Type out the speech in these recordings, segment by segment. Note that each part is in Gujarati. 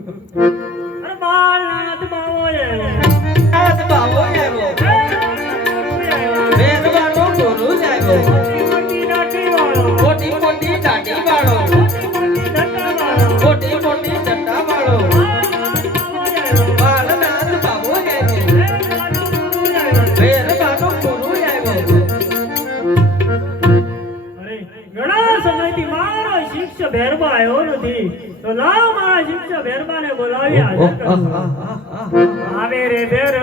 અરે બાળનાથ બાવો આવ્યો. નાથ બાવો આવ્યો. વેદવાનો ગુરુ જ આવ્યો. ભેરબા આવ્યો નથી. તો લાવ મારા શિષ્ય ભેરબાને બોલાવી હાજર કરું. આવે રે ભેર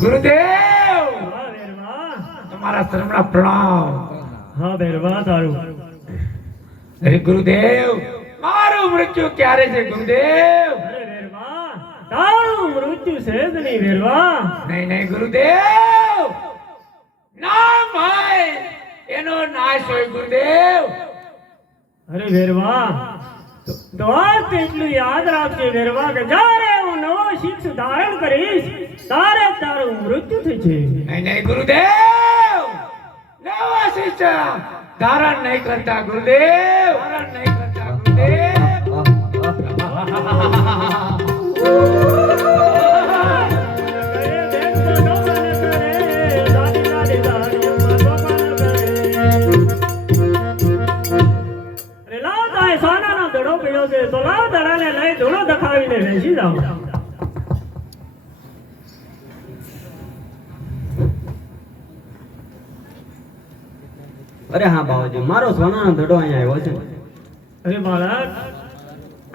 ગુરુદેવ. તમારા શરમના પ્રણામ. હા ભેરવા તારું. અરે ગુરુદેવ મારું મૃત્યુ ક્યારે છે ગુરુદેવ? તારું મૃત્યુ છે જ નહીં ભેરવા નહીં નહીં ગુરુદેવ. ના ભાઈ એનો નાશ હોય ગુરુદેવ. અરે વેરવા તો- તો તેટલું યાદ રાખજે વેરવા કે જ્યારે હું નવો શિક્ષ ધારણ કરીશ તારે તારું મૃત્યુ થશે. નહીં નહીં, ગુરુદેવ! નવો શિષ્ય ધારણ નહીં કરતા, ગુરુદેવ! ધારણ નહીં કરતા, ગુરુદેવ! બેસી જાઓ અરે હા બાબાજી મારો સોનાનો ધડો અહીંયા આવ્યો છે. અરે બાળક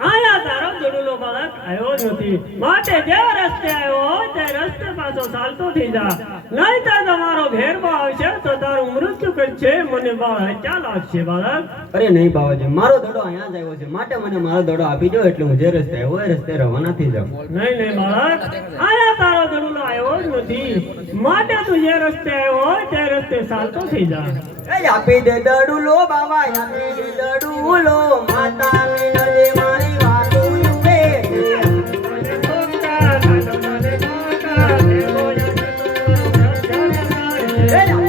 આયા તારો દડુલો બાળક આવ્યો જ નથી. માટે જે રસ્તે આવ્યો હોય તે રસ્તે પાછો ચાલતો થઈ જા. નહીંતર તમારો ભેરબા આવશે તો તારું મૃત્યુ કરશે મને ક્યાં લાગશે બાળક. અરે નહીં બાવાજી મારો દડો અહીંયા જ આવ્યો છે. માટે મને મારો દડો આપી દો એટલે હું જે રસ્તે આવ્યો એ રસ્તે રવાના થઈ જાઉં. નહીં નહીં બાળક. અહીંયા તારો દડો આવ્યો જ નથી. માટે તું જે રસ્તે આવ્યો હોય તે રસ્તે ચાલતો થઈ જા. આપી દે દડુલો બાબા આપી દે દડુલો માતા મિનલે આપી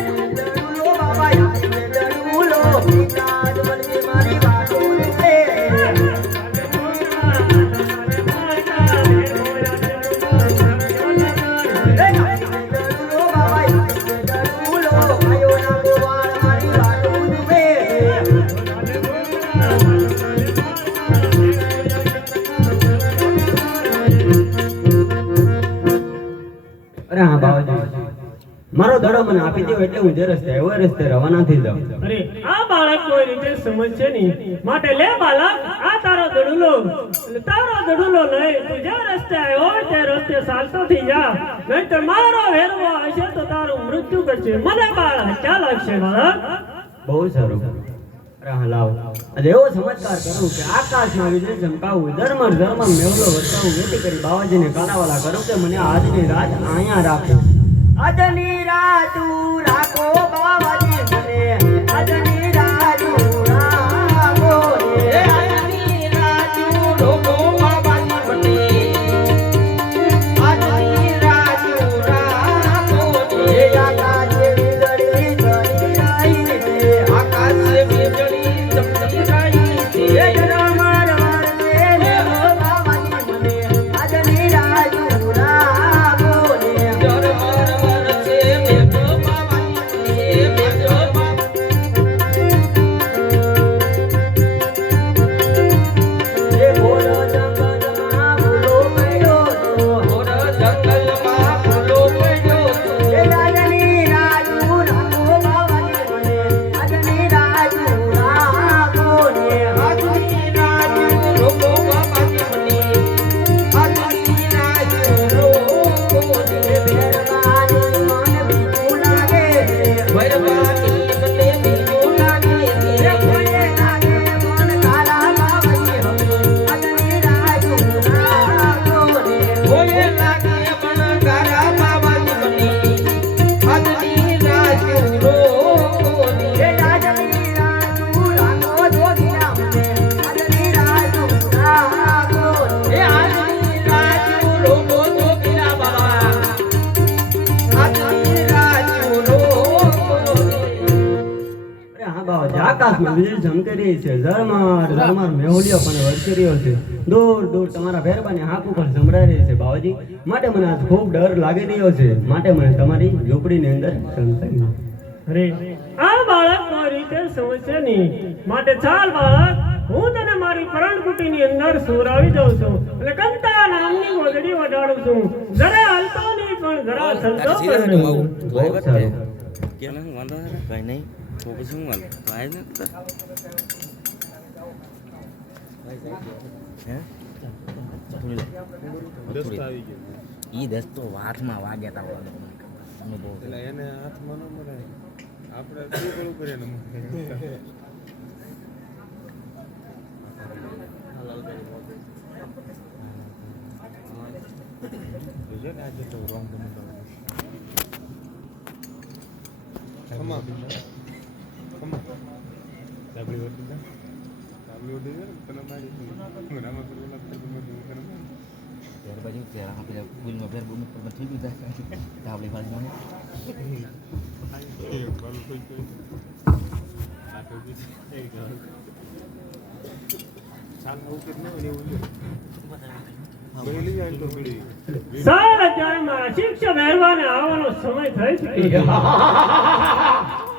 મને આપી દો એટલે હું જે રસ્તે આવ્યો રસ્તે રવાના થઈ જાઉં. અરે આ બાળક કોઈ રીતે સમજશે નહીં. માટે લે બાળક આ તારો દડુલો. તારો દડુલો લઈ તું જે રસ્તે આવ્યો હોય તે રસ્તે ચાલતો થઈ જા. નહીતર મારો વેરવો હશે તો તારું મૃત્યુ કરશે. મને બાળક ક્યાં લાગશે બાળક? બહુ સારું. લાવ. એવો સમજકાર કરું કે આકાશમાં વીજળી ચમકાવું ધર્મ ધર્મ મેવલો વરસાવું વેતી કરી બાવાજીને કાનાવાલા કરું કે મને આજની રાત અહીંયા રાખો. આજની રાત આકાશમાં વીજળી ઝમકી રહી છે ઝરમાર ઝરમાર મેહોલિયો પણ વરસી રહ્યો છે. દૂર દૂર તમારા ભેરબાની હાંક ઉપર સંભળાઈ રહી છે બાવાજી. માટે મને આજ ખૂબ ડર લાગી રહ્યો છે. માટે મને તમારી ઝૂંપડીની અંદર સંતાઈ અરે આ બાળક મારી રીતે સમજશે નહીં માટે ચાલ બાળક હું તને મારી પરણકુટીની અંદર સુરાવી દઉં છું. અને કંતા નામની ગોદડી વડાડું છું. જરા હાલતો નહીં પણ જરા સંતો પણ નહીં. કેમ? વાંધો કઈ નહીં. હું વાંધો તો આય ને તો હે થોડી લે. થોડી. ઈ દસ તો વાતમાં વાગ્યા તા અનુભવ છે. એને હાથમાં ન મળે આપણે શું કરવું કરીએ ને જોજે ને આજે તો રોંગ ગમે તો ખમા ખમા ડાબલી વટી દા ડાબલી પડી સાલ અત્યારે મારા શિક્ષક મહેરબાને આવવાનો સમય થઈ ચૂક્યો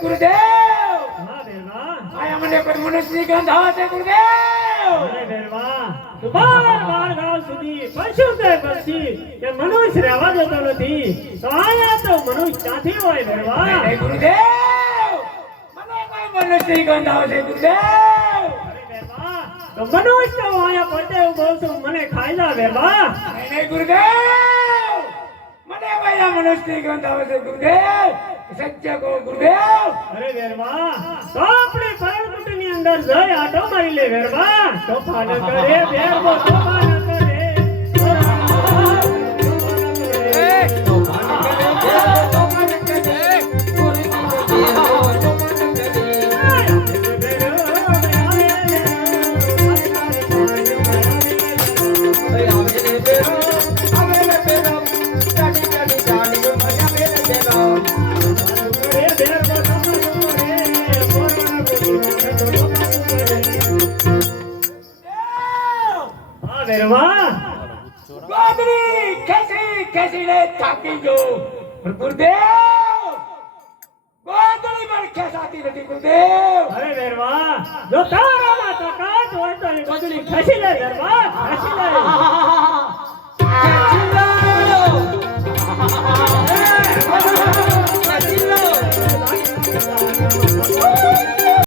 ગુરુદેવ! હા બેરવા આ મને પણ મનુષ્યની ગંધ આવે છે ગુરુદેવ! અરે બેરવા તું બાર બાર સુધી પશુ કે પક્ષી કે મનુષ્ય રહેવા દેતો નથી. તો આયા તો મનુષ્ય ક્યાંથી હોય નહીં, ગુરુદેવ! મને કોઈ મનુષ્યની ગંધ આવે ગુરુદેવ! તો મનુષ્ય તો હું પોતે ઊભો છું મને ખાઈ જા બેરવા નહીં, ગુરુદેવ! મને કોઈ આ ગંધ આવે ગુરુદેવ! સત્ય કહો ગુરુદેવ! અરે વેરવા તો આપણે અંદર જઈ આટો મારી લે વેરવા. તો ફાન કરે વેરવો તો ખેસીને થાકી ગયો. પણ ગુરુદેવ ગોદડી પણ ખેસાતી નથી, ગુરુદેવ. અરે વેરવા, જો તારામાં તાકાત હોય તો એ ગોદડી ખેસી લે વેરવા ખેસી લે